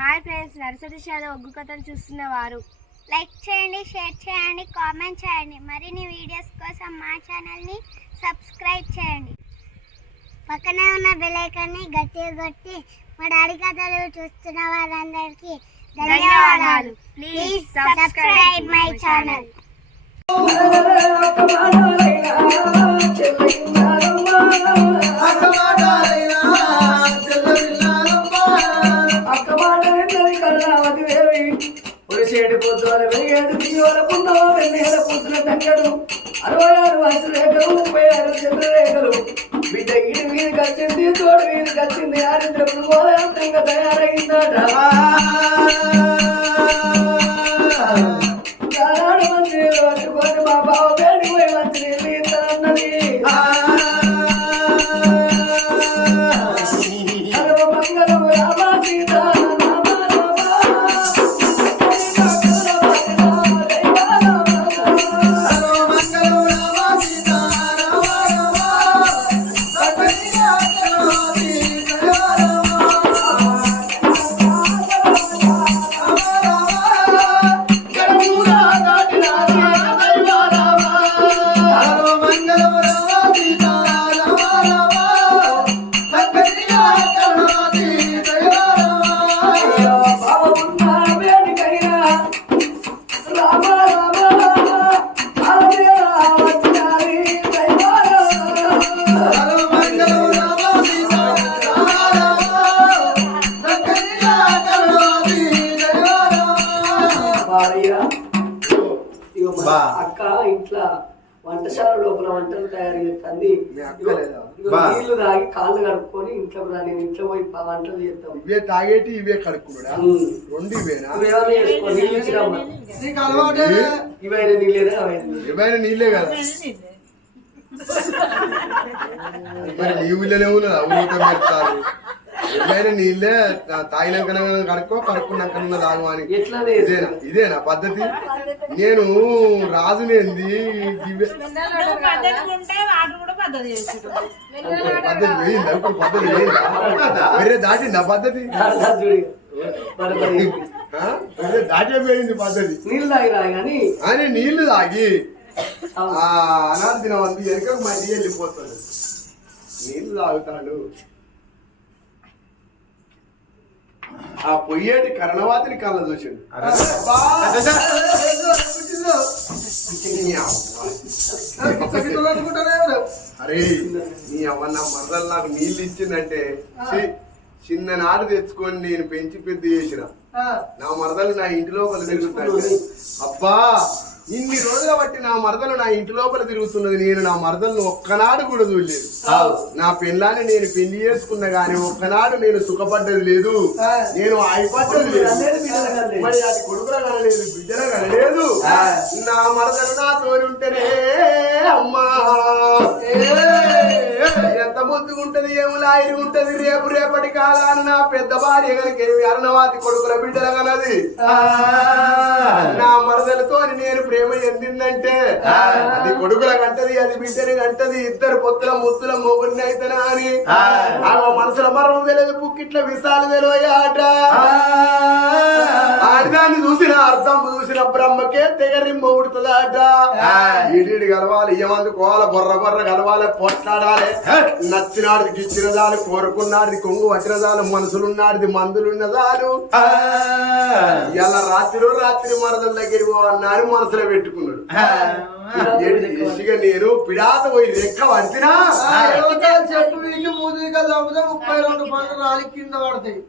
Hi friends, nursery shallow ఒగ్గు కథలు చూస్తున్నవారు like చేయండి, share చేయండి, కామెంట్ చేయండి. మరిన్ని వీడియోస్ కోసం మా ఛానల్ని సబ్స్క్రైబ్ చేయండి. పక్కనే ఉన్న బెల్ ఐకాన్ని గట్టిగా కొట్టి మా డాడీ కథలు చూస్తున్న వారందరికీ ధన్యవాదాలు. Please subscribe my channel. చేడు పొద్దుల వెయ్యేడు దియోలకున్నా వెన్నెల పొద్దుల తంగడు 66 వయసు రేఖలు 36 చంద్ర రేఖలు బిడ్డ ఇడి వీధికి వచ్చింది, తోడు వీధికి వచ్చింది. ఆరిద్రపుడు గోళంతంగా తయారైందట. ఆనాడు మంచి పట్టుకొని మా బావ వేడికి పోయి మంచి నీళ్ళు ఇస్తానన్నది. మంగళం రామ సీత అక్క ఇంట్లో వంటశాల లోపల వంటలు తయారు చేస్తుంది. నీళ్లు తాగి కాళ్ళు కడుక్కొని ఇంట్లో నేను ఇంట్లో పోయి వంటలు చేస్తాం. ఇవే తాగేటి ఇవే కడుక్కుడా రెండు ఇవేనా? ఇవైనా నీళ్ళేనా? ఇవైనా నీళ్ళే కదా. మరి నీ ఊళ్ళోనే ఉన్నదా? ఊరితో పెడతారు. ఇవైనా నీళ్ళే తాగినాకనే కడుక్కో, కడుక్కున్నాకన్నా తాగు అని. ఇదేనా పద్ధతి? నేను రాజునేంది పద్ధతి పోయిందా? ఇప్పుడు పద్ధతి పోయిందా? వేరే దాటిందా పద్ధతి? దాటే పోయింది పద్ధతి. నీళ్ళు తాగి అని నీళ్లు తాగి అనాథ వంది ఎనక మళ్ళీ వెళ్ళిపోతాడు. నీళ్లు తాగుతాడు. ఆ పొయ్యేటి కరణవాతిని కళ్ళ చూసిండు. అరే నీ అవ్వ నా మరదలు నాకు నీళ్ళు ఇచ్చిందంటే చిన్ననాడు తెచ్చుకొని నేను పెంచి పెద్ద చేసిన నా మరదలు నా ఇంటి లోపల తిరుగుతాడు. అబ్బా ఇన్ని రోజుల బట్టి నా మరదలు నా ఇంటి లోపల తిరుగుతున్నది. నేను నా మరదలను ఒక్కనాడు కూడా చూడలేదు. నా పెళ్ళాన్ని నేను పెళ్లి చేసుకున్నా గానీ ఒక్కనాడు నేను సుఖపడ్డది లేదు, నేను ఆయిపడ్డది లేదు. మరి అది కొడుకుల కనలేదు, బిడ్డల కనలేదు. నా మరదలు నాతో ఉంటేనే అమ్మా ఎంత ముద్దుగుంటది, ఏములాయి ఉంటది. రేపటి కాలాన్ని నా పెద్ద భార్య కనుక అరుణవాతి కొడుకుల బిడ్డల కనది. నా మరదలతో నేను ప్రేమ చెందిందంటే అది కొడుకుల కంటది, అది బిడ్డని కంటది. ఇద్దరు పొత్తుల ముత్తుల మొగుడిని అయితేనా అని ఆ మనసుల మరం తెలియదు, పుక్కిట్ల విశాలు తెలియట. ఆడిదాన్ని చూసిన అర్థం చూసిన బ్రహ్మకే తెగరిమ్మ ఉడుతుందట. ఈడి కలవాలి, ఏమంది కోల బొర్ర బొర్ర కలవాలి, పొట్లాడాలి. నచ్చినాడిది గిచ్చిన చాలు, కోరుకున్నాడిది కొంగు వచ్చిన చాలు, మనసులున్నాడిది మందులున్న చాలు. ఇలా రాత్రి మరదల దగ్గర పోవన్నాడు, మనసులో పెట్టుకున్నాడు. నేను పిడాత పోయి రెక్క పడితేనా చెట్టు వీకి మూదిగా 32 పండ్లు రాలి కింద పడతాయి.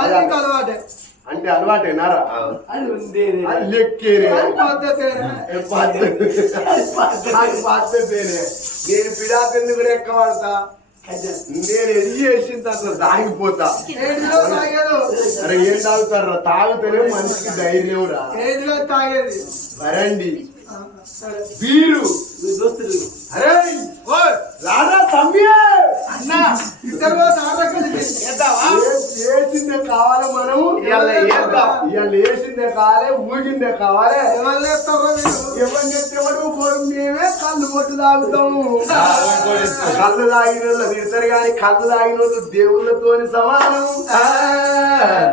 అలవాటే అంటే అలవాటేనారా? లెక్కేనే పద్ధతేనే. నేను పిడాత ఎందుకు రెక్క పడతా? నేను ఎది చేసిన తర్వాత తాగిపోతా. అరే ఏం తాగుతారా? తాగితేనే మనిషికి ధైర్యం రా. వరండి వీరు అరే రారా తమ్మి అన్నా చేసిందే కావాలి. మనం ఇవాళ వేసిందే కావాలి ఊగిందే కావాలి ఎవరు మేమే కళ్ళు కొట్టు తాగుతాము కళ్ళు తాగిన వాళ్ళు తిడతారు కానీ కళ్ళు తాగిన వాళ్ళు దేవుళ్ళతోని సమానం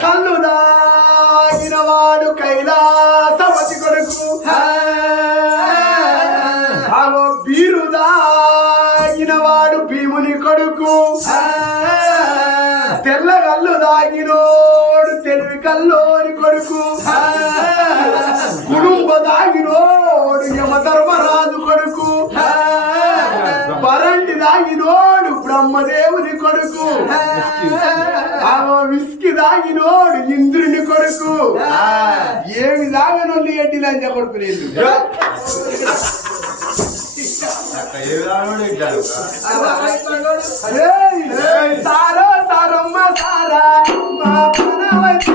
కళ్ళు తాగిన వాడు కైలాసపతి కొడుకు బీరు దాగిన వాడు భీముని కొడుకు తెల్ల కళ్ళు దాగినోడు తెలివి కల్లోని కొడుకు కుటుంబ దాగినోడు యమధర్మరాజు కొడుకు బరండి దాగినోడు బ్రహ్మదేవుని కొడుకు విస్కి దాగినోడు ఇంద్రుని కొడుకు ఏమి దాగనోళ్ళు ఎడ్డి లంచ కొడుకు లేదు సారో సారమ్మ సారా మా పనవచ్చి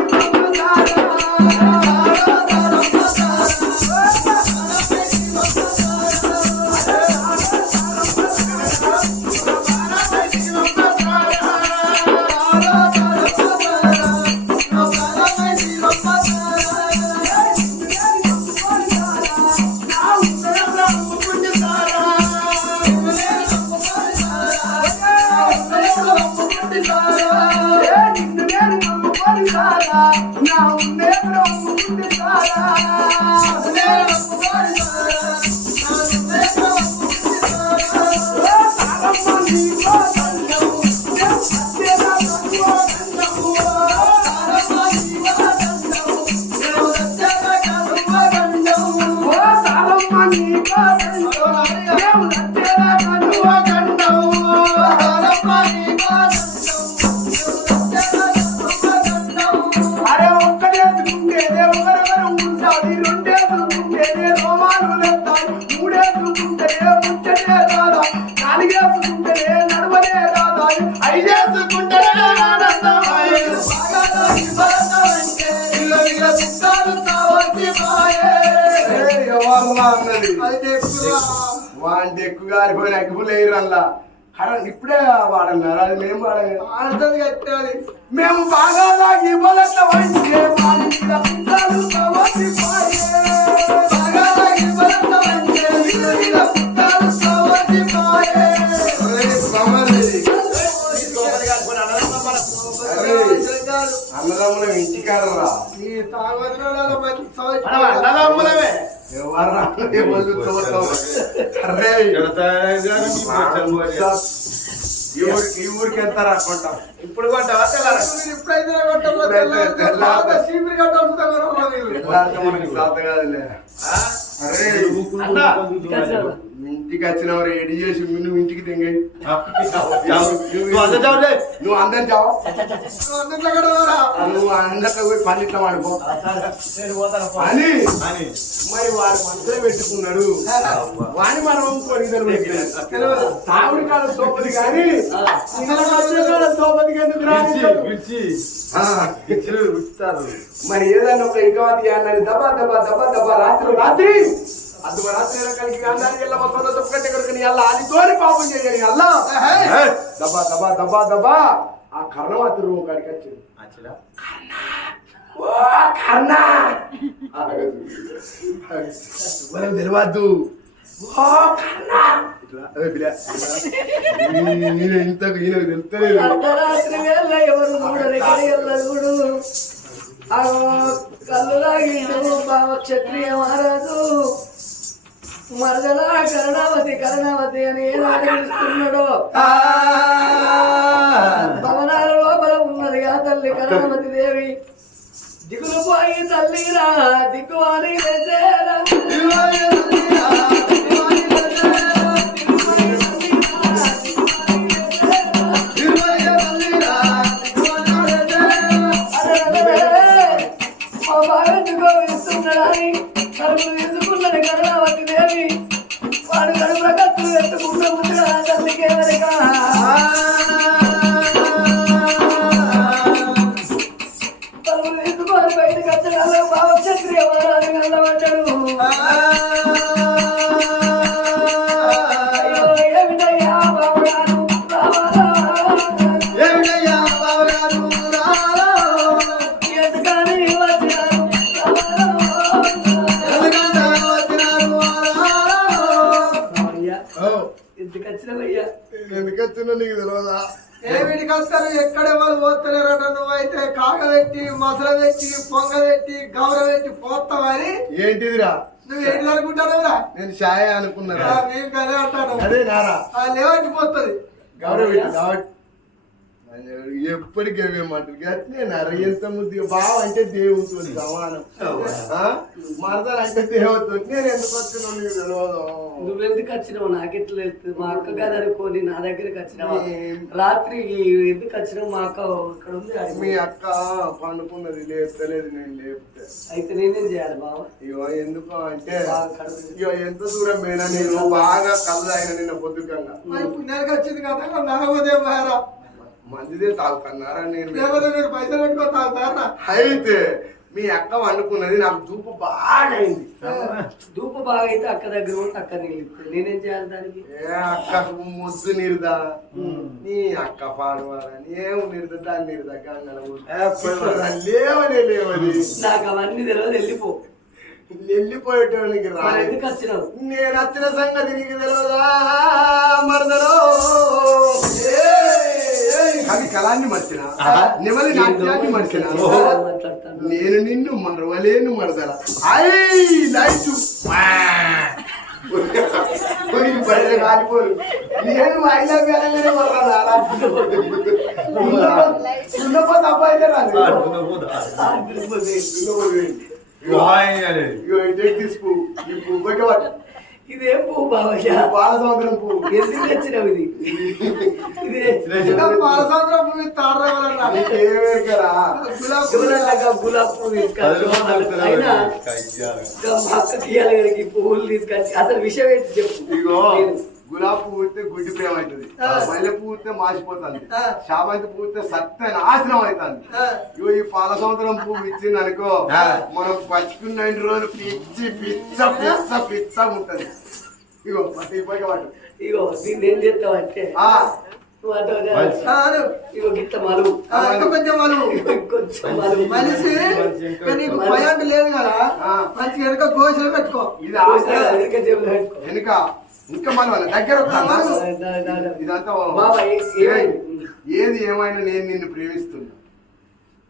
వాంటి ఎక్కువ గారిపోయిన అగ్గులు వేయరల్లా కరెంట్ ఇప్పుడే వాడన్నారు అది మేము వాడదు కట్టాలి మేము బాగా లాగి మొదట వంటే అన్నదమ్ముల ఇంటికాడరా అన్నదమ్ములమే ఈ ఊరికి వెళ్తారా కొంటాం ఇప్పుడు కొంటావా ఇంటికి వచ్చిన వారు ఎడి చేసి నువ్వు ఇంటికి తెంగాయి నువ్వు అందరు చావు నువ్వు అందరిలో పోయి పన్నెట్లా వాడిపో అని మరి వాడు మనసులో పెట్టుకున్నాడు వాడిని మనం తాగుడి కాడ సోపది కానీ సోపదికి ఎందుకు మరి ఏదైనా ఒక ఇంకవాది అన్నది దబా దబా దబా దబా రాత్రి అర్ధరాత్రి కలిగి అందరికి వెళ్ళ మొత్తం తొక్కటి కొడుకుని అల్లా అదితోని పాపం చేయని అల్లా దబా దబా దబా దబా ఆ కర్ణవాతి రూమ్ కాడికి వచ్చింది తెలియద్దు ఇంతకు ఈయనకు తెలుస్తలేదు అర్ధరాత్రి వేళ ఎవరు కళ్ళు లాగిండు బావ క్షత్రియ మహారాజు మరదలా కరుణావతి అని ఏనాడుస్తున్నాడో భవనాల లోపల ఉన్నది ఆ తల్లి కరుణావతి దేవి దిగులు పోయి తల్లిరా దిక్కువాని వేసేరా తీసుకున్నది కరుణావతి దేవి వాడు కడుపుల కత్తులు ఎత్తుకుంటూ ముందుగా తల్లికి ఎవరిక తలుపులు తీసుకొని బయటకు వచ్చడాలో బావ క్షత్రియ మహారాజు కలబడ్డాడు అయ్యో ఏమిటయ్యా బావగారు ఎందుకని వచ్చినవయ్యా? ఎందుకు వచ్చినా నీకు తెలియదా? ఏమిటికి వస్తారు? ఎక్కడ వాళ్ళు పోతలేరట. నువ్వైతే కాగబెట్టి మసల పెట్టి పొంగ పెట్టి గౌర పెట్టి పోతావని ఏంటిదిరా? నువ్వు ఏంటి అనుకుంటావురా? నేను ఛాయ అనుకున్నారా? మేము కదే అంటాను. అదే నారా లేవట్టి పోతుంది. ఎప్పటికే మాటలు అట్లే నారా. ఎంత ముద్దు బావ అంటే దేవుతో సమానం, మరదలు అంటే దేవతో. నేను ఎందుకు వచ్చినా నీకు తెలియదు. నువ్వెందుకు వచ్చినావు? నాకెట్లా తెలుస్తుంది? మా అక్క కాదు అనుకోని నా దగ్గరికి వచ్చినావా? రాత్రి ఎందుకు వచ్చినావు? మా అక్క ఇక్కడ ఉంది. మీ అక్క పండుకున్నది, లేపుతలేదు. నేను లేపుతా. అయితే నేనేం చేయాలి బావ? ఇగో ఎందుకు అంటే ఇగో ఎంత దూరం పోయినా నేను బాగా కళ్ళు అయిన నిన్న పొద్దుకంగా మరి పుణ్యానికి వచ్చింది కదా నాగోదే మారా మంచిదే తాగుతున్నారా? నేను లేకపోతే మీరు పైసలు పెట్టుకొని తాగుతారా? అయితే మీ అక్క వండుకున్నది, నాకు చూపు బాగా అయింది. ధూప బాగా అయితే అక్క దగ్గర ఉంటే అక్క నీళ్ళు నేనేం చేయాలి దానికి? ఏ అక్కకు ముద్దు నిరుదా, నీ అక్క పాడవాలని ఏం నిరుదా, దాన్ని నిరుదా లేవనే లేవని. నాకు అవన్నీ తెలియదు. వెళ్ళిపో. వెళ్ళిపోయేటానికి రా. ఎందుకు వచ్చినావు? నేను వచ్చిన సంగతి నీకు తెలియదా మరదలో? కవి కళాన్ని మర్చిన, నెమలి నాట్యాన్ని మర్చిన, నేను నిన్ను మరవలేను మరదల. కాలిపోరు నేను ఐలవ్యాలనే మరదలా. ఉన్నపోతే అబ్బాయితే రాదు. ఈ పువ్వు ఇదే పువ్వు బావయ్యా? బాల సంవత్సరం పువ్వు. ఎందుకు తెచ్చినావు ఇది? ఇదే పాలసంద్రం పువ్వు తారరా గులాబ్ పువ్వు తీసుకొచ్చి అయినా మా అక్క తీయాలి పువ్వులు తీసుకొచ్చి అసలు విషయం ఏంటి చెప్పు. ఇగో గులాబీ పువ్వు ఇస్తే గుడ్డి ప్రేమ అవుతుంది, మల్లె పువ్వు ఇస్తే మాసిపోతుంది, శామంతి పువ్వు ఇస్తే సత్య నాశనం అవుతుంది. ఇగో ఈ పాల సంవత్సరం పువ్వు ఇచ్చింది అనుకో, మనం పచ్చుకున్న రోజులు పిచ్చి పిచ్చ పిచ్చ పిచ్చ ఉంటది. ఇగో ఇప్పటికే వాడు ఇగో దీన్ని ఏం చేస్తావు అంటే ఇగో గిట్ల మలువు, కొంచెం మలువు, కొంచెం మలువు. మనిషి నీకు భయం లేదు కదా, మంచి వెనుక గోసలు పెట్టుకో. ఇది వెనుక ఇంకా మన దగ్గర ఇదంతా ఏది ఏమైనా నేను నిన్ను ప్రేమిస్తున్నా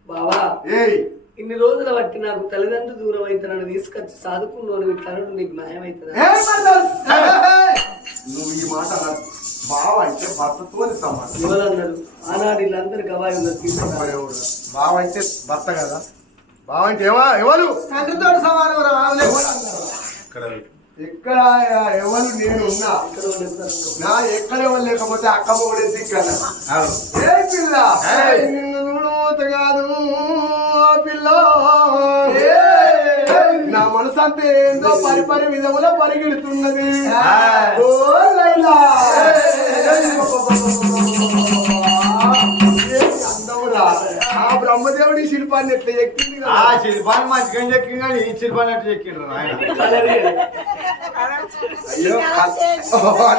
బావా. ఏయ్ ఇన్ని రోజుల బట్టి నాకు తల్లిదండ్రులు దూరం అవుతానని తీసుకొచ్చి సాదుకున్నాను. ఇట్లా నీకు న్యాయం అవుతుందా? నువ్వు ఈ మాట బావ అంటే భర్తతో సమానం. ఎవరన్నారు? ఆనాడు వీళ్ళందరూ గవాయి ఉన్నారు తీసుకున్నారు. బావ అంటే భర్త కదా, బావ అంటే ఎవరు? తండ్రితో సమానం. ఎక్కడ ఎవరు నేను ఉన్నా నా ఎక్కడ ఎవరు లేకపోతే అక్క మొగుడే దిక్కన్నా. ఏ పిల్ల నిన్ను చూడమోత కాదు పిల్ల, నా మనసు అంతే ఏందో పరిపరి విధముల పరిగెడుతున్నది. ఓ లైలా అందమురా, ఆ బ్రహ్మదేవుడి శిల్పాన్ని ఎట్లా ఎక్కింది కదా. ఆ శిల్పాన్ని మంచిగా ఎక్కింది కానీ ఈ శిల్పాన్ని ఎట్లా ఎక్కిండ్రు అయ్యో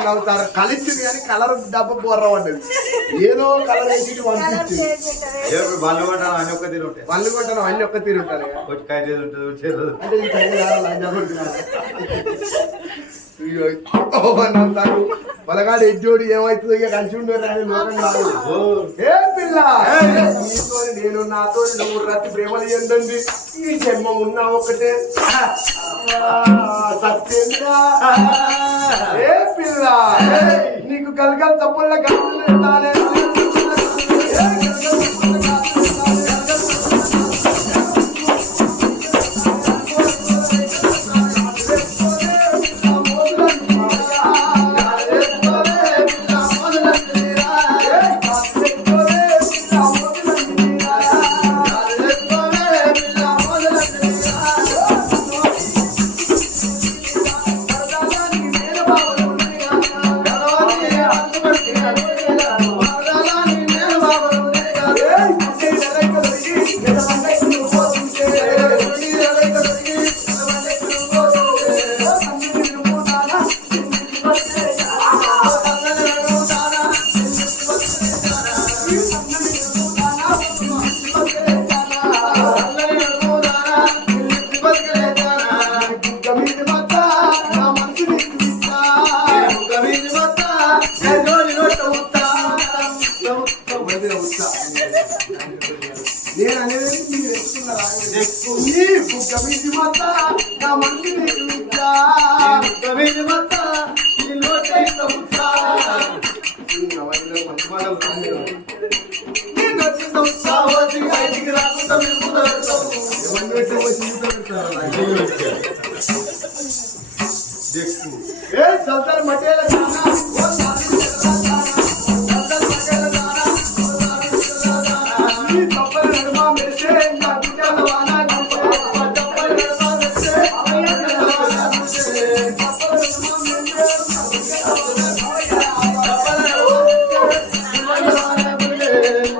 నవ్వుతారు. కలిసింది కానీ కలర్ డబ్బ బోర్ర పడ్డది, ఏదో కలర్ వేసి పంపించింది. బండ్లు కొట్టాను అన్ని ఒక్క తీరు ఉంటాయి, పళ్ళు కొట్టాను అన్ని ఒక్క తీరుంటారు. అంటే ఈ నవ్వుతారు. పలగాడు ఎడ్డోడు ఏమవుతుందో ఇక కలిసి ఉండేది లోకం కాదు. ఏ పిల్ల నీతో నేను నాతో నువ్వు రతి ప్రేమలు ఎందండి. ఈ జన్మం ఉన్నా ఒకటే సత్యంగా. ఏ పిల్ల నీకు కలగల తప్పుల కలుగుతానే మీరు ఎత్తుకున్నారా నీ బుగ్గ మీది మత నా మంది నీకు విద్యా బుగ్గ మీది మత నీ నోటైన ఉత్సా మంచి మాటలు రాని. నీ నోటిన ఉత్సాహవతి బయటికి రాకుండా మీరు ముందరెళ్తాము ఎవరిని పెట్టి వచ్చి ఇంత పెడతారా? దిక్కు. ఏ చల్తర్ మటేల జానా ఓ సాది చల్తర్ మటేల జానా ఓ సాది చల్తర్ నీ తప్పల నడుమ మెరిసే నా బిడ్డల వానా కంపే తప్పల నడుమ మెరిసే అవయ్య చల్తర్ మెరిసే తప్పల నడుమ మెరిసే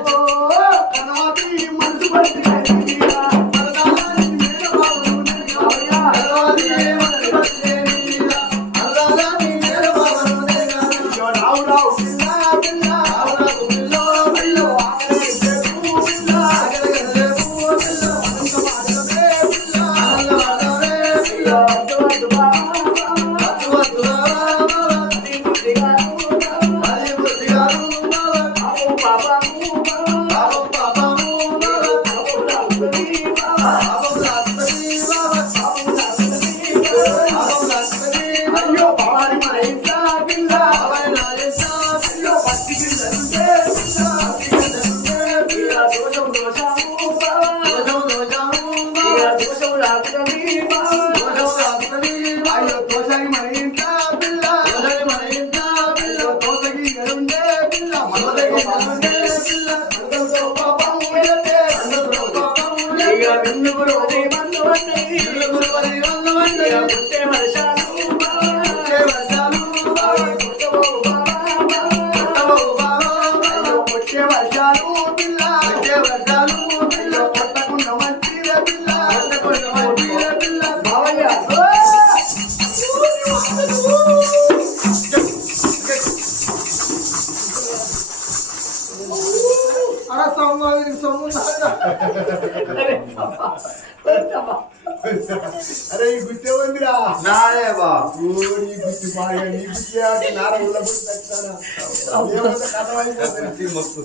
ఓ కనాది మనసు పట్టి మరదాలని నేను బావును అవయ్య కనాది మనసు పట్టి అరే ఈ గుర్తే ఉందిరా నాదే బా ఈ గుర్తి బాగా నీ గుర్తి నార ఉల్ల గుర్తి మస్తు